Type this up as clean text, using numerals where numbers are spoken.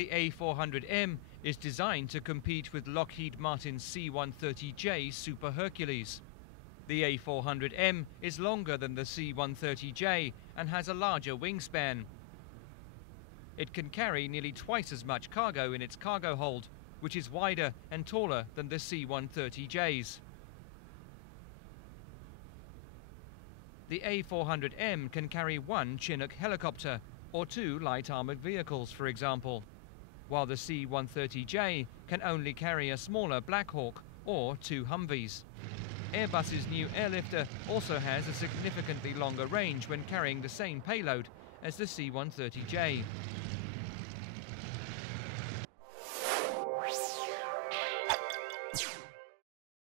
The A400M is designed to compete with Lockheed Martin's C-130J Super Hercules. The A400M is longer than the C-130J and has a larger wingspan. It can carry nearly twice as much cargo in its cargo hold, which is wider and taller than the C-130J's. The A400M can carry one Chinook helicopter or two light armoured vehicles, for example, while the C-130J can only carry a smaller Black Hawk or two Humvees. Airbus's new airlifter also has a significantly longer range when carrying the same payload as the C-130J.